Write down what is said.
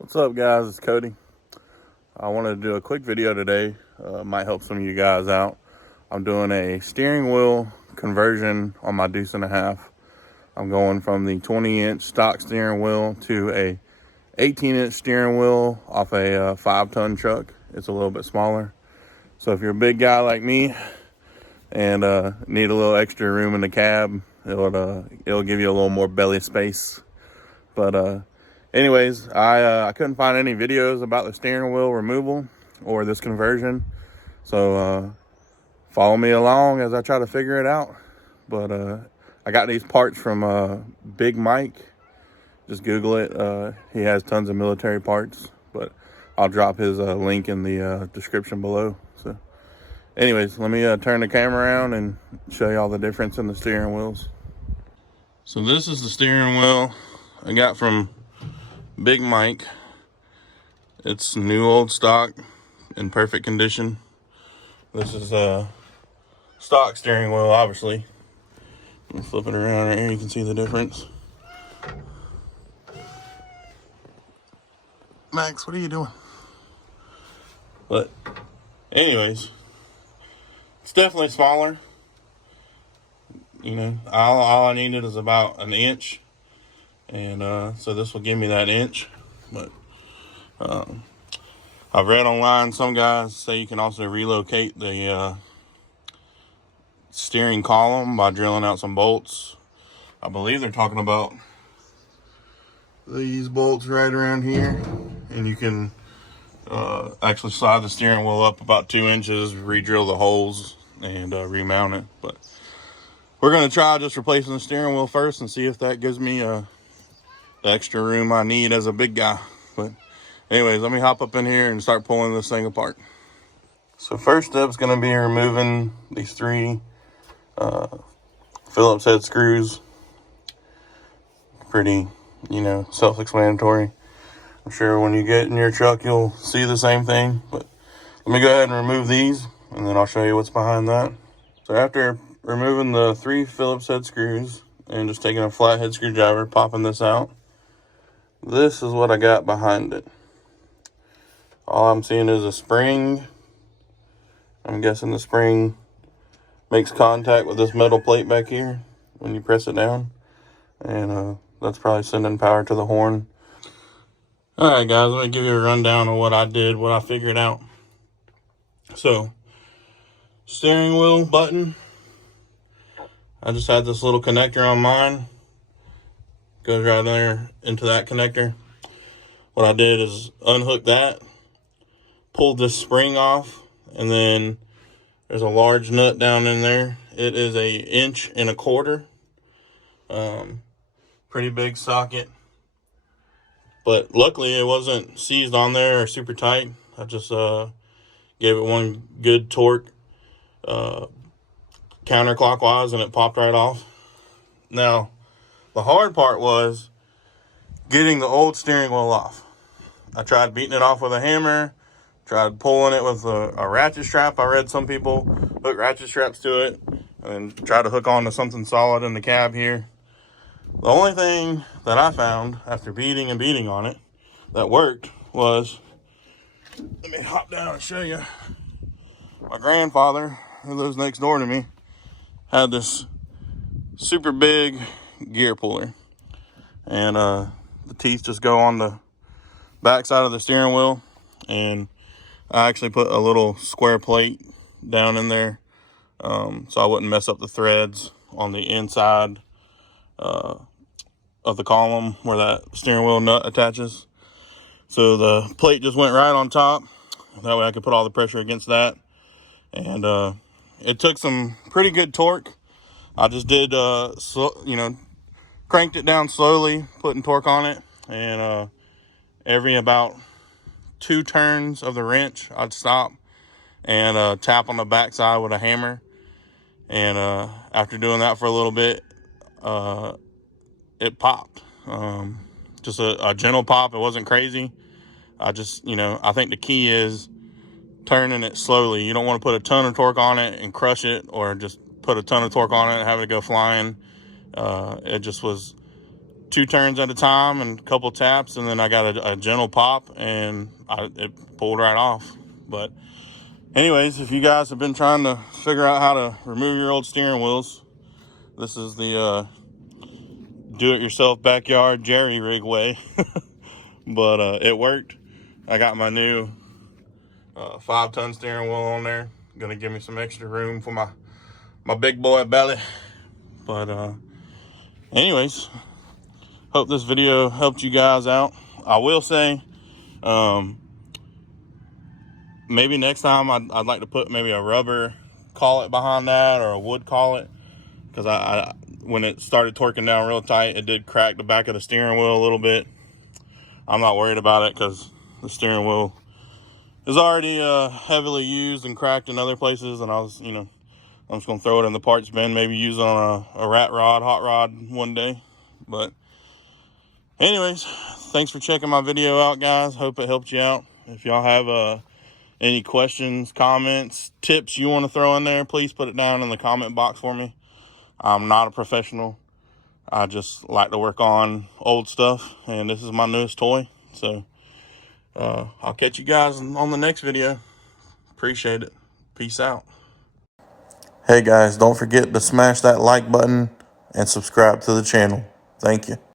What's up, guys? It's Cody. I wanted to do a quick video today. Might help some of you guys out. I'm doing a steering wheel conversion on my Deuce and a Half. I'm going from the 20-inch stock steering wheel to a 18-inch steering wheel off a 5-ton truck. It's a little bit smaller. So if you're a big guy like me and need a little extra room in the cab, it'll give you a little more belly space. But anyways, I couldn't find any videos about the steering wheel removal or this conversion. So follow me along as I try to figure it out. But I got these parts from Big Mike. Just Google it. He has tons of military parts, but I'll drop his link in the description below. So anyways, let me turn the camera around and show you all the difference in the steering wheels. So this is the steering wheel I got from Big Mike. It's new old stock in perfect condition. This is a stock steering wheel, obviously. Let me flip it around right here, you can see the difference. Max, what are you doing? But anyways, it's definitely smaller. You know, all I needed is about an inch. And so this will give me that inch. But I've read online, some guys say you can also relocate the steering column by drilling out some bolts. I believe they're talking about these bolts right around here. And you can actually slide the steering wheel up about 2 inches, re-drill the holes, and remount it. But we're going to try just replacing the steering wheel first and see if that gives me the extra room I need as a big guy. But anyways, let me hop up in here and start pulling this thing apart. So first step is going to be removing these 3 Phillips head screws. Pretty, self-explanatory. I'm sure when you get in your truck, you'll see the same thing. But let me go ahead and remove these, and then I'll show you what's behind that. So after removing the 3 Phillips head screws and just taking a flathead screwdriver, popping this out, this is what I got behind it. All I'm seeing is a spring. I'm guessing the spring makes contact with this metal plate back here when you press it down. And that's probably sending power to the horn. Alright guys, let me give you a rundown of what I did, what I figured out. So, steering wheel button. I just had this little connector on mine. Goes right there into that connector. What I did is unhook that, pulled this spring off, and then there's a large nut down in there. It is 1.25 inches. Pretty big socket. But luckily it wasn't seized on there or super tight. I just gave it one good torque counterclockwise and it popped right off. Now, the hard part was getting the old steering wheel off. I tried beating it off with a hammer, tried pulling it with a ratchet strap. I read some people hook ratchet straps to it and try to hook onto something solid in the cab here. The only thing that I found after beating and beating on it that worked was, let me hop down and show you. My grandfather, who lives next door to me, had this super big gear puller, and the teeth just go on the back side of the steering wheel, and I actually put a little square plate down in there so I wouldn't mess up the threads on the inside of the column where that steering wheel nut attaches. So the plate just went right on top. That way I could put all the pressure against that. And it took some pretty good torque. I just did, cranked it down slowly, putting torque on it. And every about 2 turns of the wrench, I'd stop and tap on the backside with a hammer. And after doing that for a little bit, it popped. Just a gentle pop. It wasn't crazy. I just, I think the key is turning it slowly. You don't want to put a ton of torque on it and crush it, or just put a ton of torque on it and have it go flying. It just was 2 turns at a time and a couple taps, and then I got a gentle pop, and it pulled right off. But anyways, if you guys have been trying to figure out how to remove your old steering wheels, this is the do-it-yourself backyard jerry rig way. But it worked. I got my new 5-ton steering wheel on there. Gonna give me some extra room for my big boy belly. But anyways, hope this video helped you guys out. I will say, maybe next time I'd like to put maybe a rubber collet behind that, or a wood collet, because I when it started torquing down real tight, it did crack the back of the steering wheel a little bit. I'm not worried about it because the steering wheel is already heavily used and cracked in other places, and I'm just gonna throw it in the parts bin, maybe use it on a rat rod, hot rod one day. But anyways, thanks for checking my video out, guys. Hope it helped you out. If y'all have any questions, comments, tips you want to throw in there, please put it down in the comment box for me. I'm not a professional. I just like to work on old stuff, and this is my newest toy. So I'll catch you guys on the next video. Appreciate it. Peace out. Hey guys, don't forget to smash that like button and subscribe to the channel. Thank you.